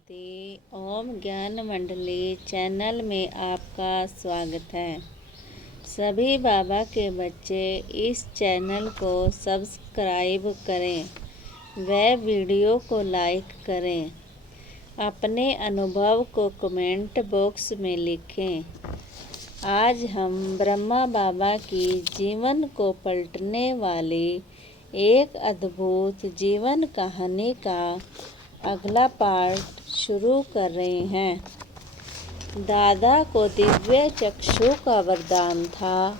शांति। ओम ज्ञान मंडली चैनल में आपका स्वागत है। सभी बाबा के बच्चे इस चैनल को सब्सक्राइब करें व वीडियो को लाइक करें। अपने अनुभव को कमेंट बॉक्स में लिखें। आज हम ब्रह्मा बाबा की जीवन को पलटने वाली एक अद्भुत जीवन कहानी का अगला पार्ट शुरू कर रहे हैं। दादा को दिव्य चक्षु का वरदान था।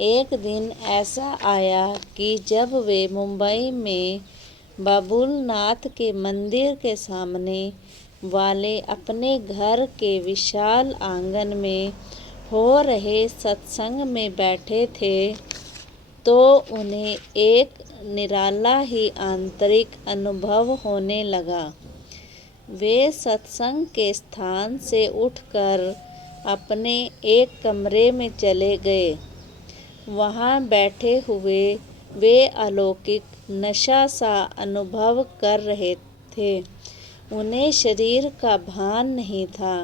एक दिन ऐसा आया कि जब वे मुंबई में बाबुलनाथ के मंदिर के सामने वाले अपने घर के विशाल आंगन में हो रहे सत्संग में बैठे थे तो उन्हें एक निराला ही आंतरिक अनुभव होने लगा। वे सत्संग के स्थान से उठकर अपने एक कमरे में चले गए। वहाँ बैठे हुए वे अलौकिक नशा सा अनुभव कर रहे थे। उन्हें शरीर का भान नहीं था।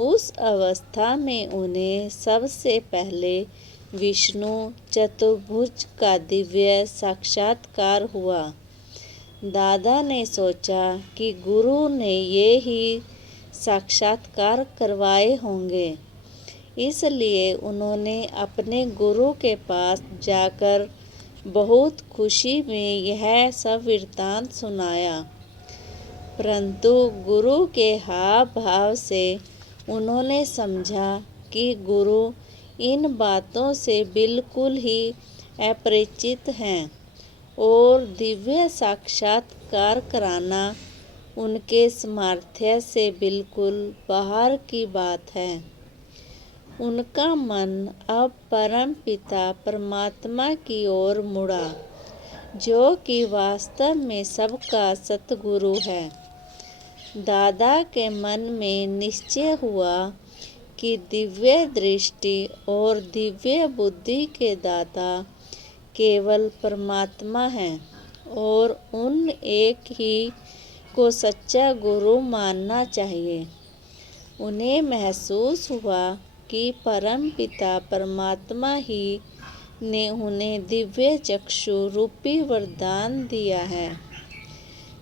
उस अवस्था में उन्हें सबसे पहले विष्णु चतुर्भुज का दिव्य साक्षात्कार हुआ। दादा ने सोचा कि गुरु ने ये ही साक्षात्कार करवाए होंगे, इसलिए उन्होंने अपने गुरु के पास जाकर बहुत खुशी में यह सब वृत्तांत सुनाया। परंतु गुरु के हाव भाव से उन्होंने समझा कि गुरु इन बातों से बिल्कुल ही अपरिचित हैं और दिव्य साक्षात्कार कराना उनके सामर्थ्य से बिल्कुल बाहर की बात है। उनका मन अब परम पिता परमात्मा की ओर मुड़ा, जो कि वास्तव में सबका सतगुरु है। दादा के मन में निश्चय हुआ कि दिव्य दृष्टि और दिव्य बुद्धि के दाता केवल परमात्मा हैं और उन एक ही को सच्चा गुरु मानना चाहिए। उन्हें महसूस हुआ कि परम पिता परमात्मा ही ने उन्हें दिव्य चक्षु रूपी वरदान दिया है।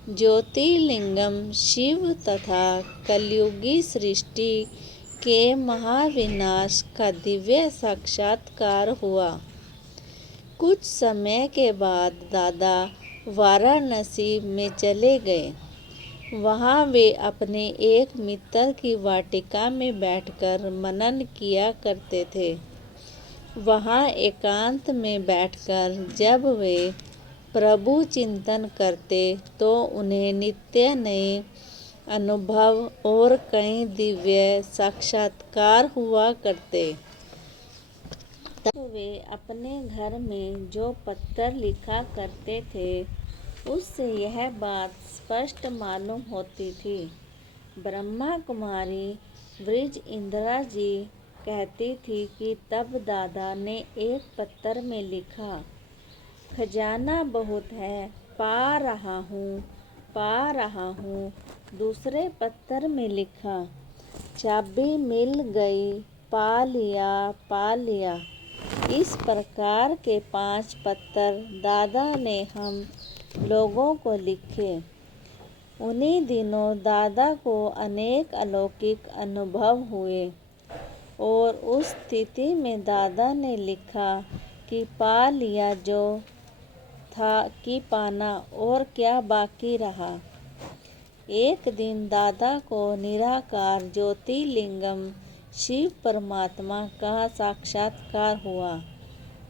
ज्योतिर्लिंगम शिव तथा कलयुगी सृष्टि के महाविनाश का दिव्य साक्षात्कार हुआ। कुछ समय के बाद दादा वाराणसी में चले गए। वहाँ वे अपने एक मित्र की वाटिका में बैठकर मनन किया करते थे। वहाँ एकांत में बैठकर जब वे प्रभु चिंतन करते तो उन्हें नित्य नए अनुभव और कई दिव्य साक्षात्कार हुआ करते। तब वे अपने घर में जो पत्र लिखा करते थे उससे यह बात स्पष्ट मालूम होती थी। ब्रह्मा कुमारी ब्रिज इंदिरा जी कहती थी कि तब दादा ने एक पत्र में लिखा, खजाना बहुत है, पा रहा हूँ, पा रहा हूँ। दूसरे पत्र में लिखा, चाबी मिल गई, पा लिया, पा लिया। इस प्रकार के 5 पत्र दादा ने हम लोगों को लिखे। उन्हीं दिनों दादा को अनेक अलौकिक अनुभव हुए और उस स्थिति में दादा ने लिखा कि पा लिया जो था कि पाना और क्या बाकी रहा। एक दिन दादा को निराकार ज्योतिर्लिंगम शिव परमात्मा का साक्षात्कार हुआ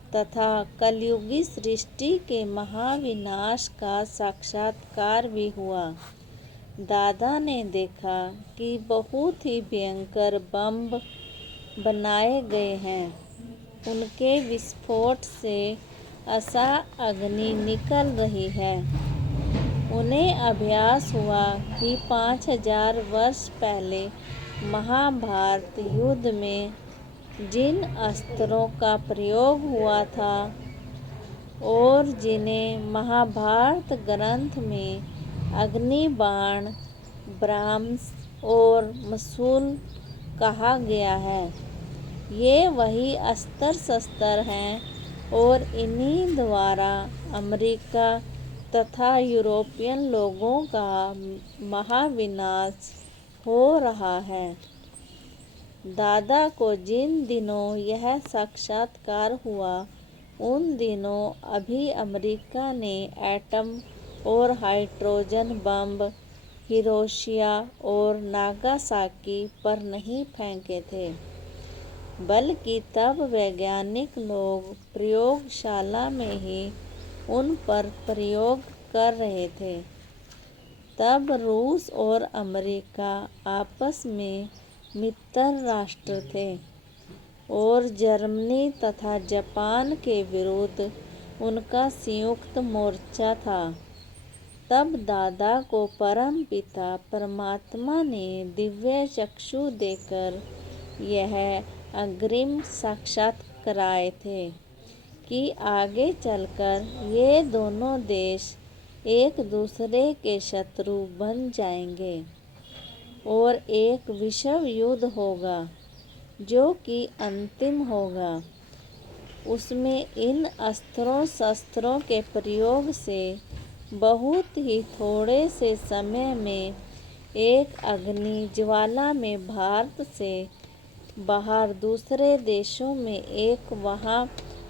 तथा कलयुगी सृष्टि के महाविनाश का साक्षात्कार भी हुआ। दादा ने देखा कि बहुत ही भयंकर बम बनाए गए हैं। उनके विस्फोट से असा अग्नि निकल रही है। उन्हें आभास हुआ कि 5000 वर्ष पहले महाभारत युद्ध में जिन अस्त्रों का प्रयोग हुआ था और जिन्हें महाभारत ग्रंथ में अग्नि बाण ब्राह्मस और मसूल कहा गया है। ये वही अस्त्र शस्त्र हैं और इन्हीं द्वारा अमेरिका तथा यूरोपियन लोगों का महाविनाश हो रहा है। दादा को जिन दिनों यह साक्षात्कार हुआ, उन दिनों अभी अमेरिका ने एटम और हाइड्रोजन बम हिरोशिमा और नागासाकी पर नहीं फेंके थे, बल्कि तब वैज्ञानिक लोग प्रयोगशाला में ही उन पर प्रयोग कर रहे थे। तब रूस और अमेरिका आपस में मित्र राष्ट्र थे और जर्मनी तथा जापान के विरुद्ध उनका संयुक्त मोर्चा था। तब दादा को परम पिता परमात्मा ने दिव्य चक्षु देकर यह अग्रिम साक्षात कराए थे कि आगे चलकर ये दोनों देश एक दूसरे के शत्रु बन जाएंगे और एक विश्व युद्ध होगा जो कि अंतिम होगा। उसमें इन अस्त्रों शस्त्रों के प्रयोग से बहुत ही थोड़े से समय में एक अग्नि ज्वाला में भारत से बाहर दूसरे देशों में एक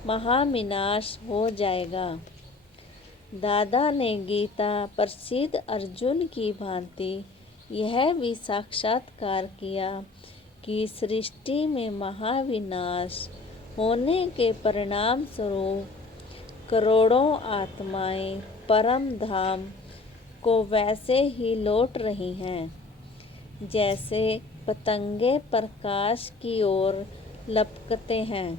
महाविनाश हो जाएगा। दादा ने गीता प्रसिद्ध अर्जुन की भांति यह भी साक्षात्कार किया कि सृष्टि में महाविनाश होने के परिणाम स्वरूप करोड़ों आत्माएं परम धाम को वैसे ही लौट रही हैं जैसे पतंगे प्रकाश की ओर लपकते हैं।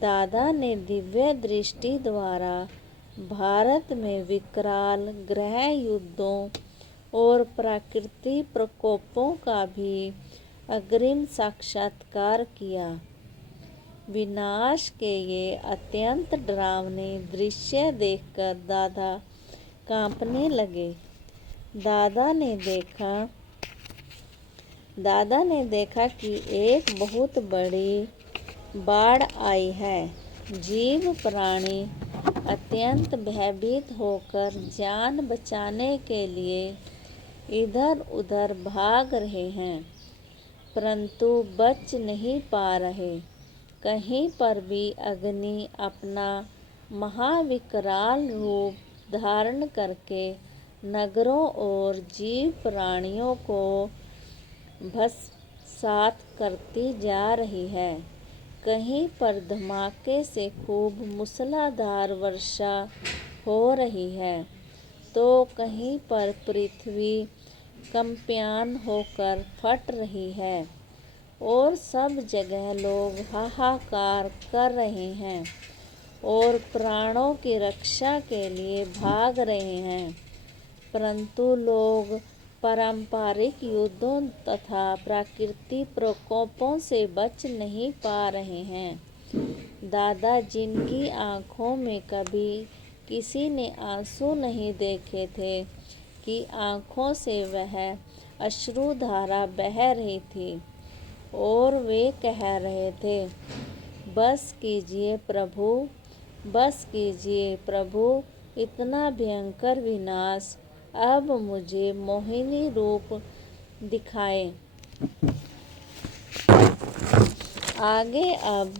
दादा ने दिव्य दृष्टि द्वारा भारत में विकराल ग्रह युद्धों और प्राकृतिक प्रकोपों का भी अग्रिम साक्षात्कार किया। विनाश के ये अत्यंत डरावने दृश्य देखकर दादा कांपने लगे। दादा ने देखा कि एक बहुत बड़ी बाढ़ आई है। जीव प्राणी अत्यंत भयभीत होकर जान बचाने के लिए इधर उधर भाग रहे हैं, परंतु बच नहीं पा रहे। कहीं पर भी अग्नि अपना महाविकराल रूप धारण करके नगरों और जीव प्राणियों को भस्मसात करती जा रही है। कहीं पर धमाके से खूब मूसलाधार वर्षा हो रही है, तो कहीं पर पृथ्वी कंपायन होकर फट रही है और सब जगह लोग हाहाकार कर रहे हैं और प्राणों की रक्षा के लिए भाग रहे हैं, परंतु लोग पारंपरिक युद्धों तथा प्राकृतिक प्रकोपों से बच नहीं पा रहे हैं। दादा, जिनकी आँखों में कभी किसी ने आंसू नहीं देखे थे, की आँखों से वह अश्रुधारा बह रही थी और वे कह रहे थे, बस कीजिए प्रभु, बस कीजिए प्रभु, इतना भयंकर विनाश अब मुझे मोहिनी रूप दिखाए। आगे अब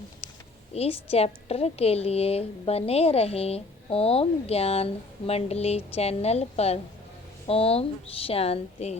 इस चैप्टर के लिए बने रहें ओम ज्ञान मंडली चैनल पर। ओम शांति।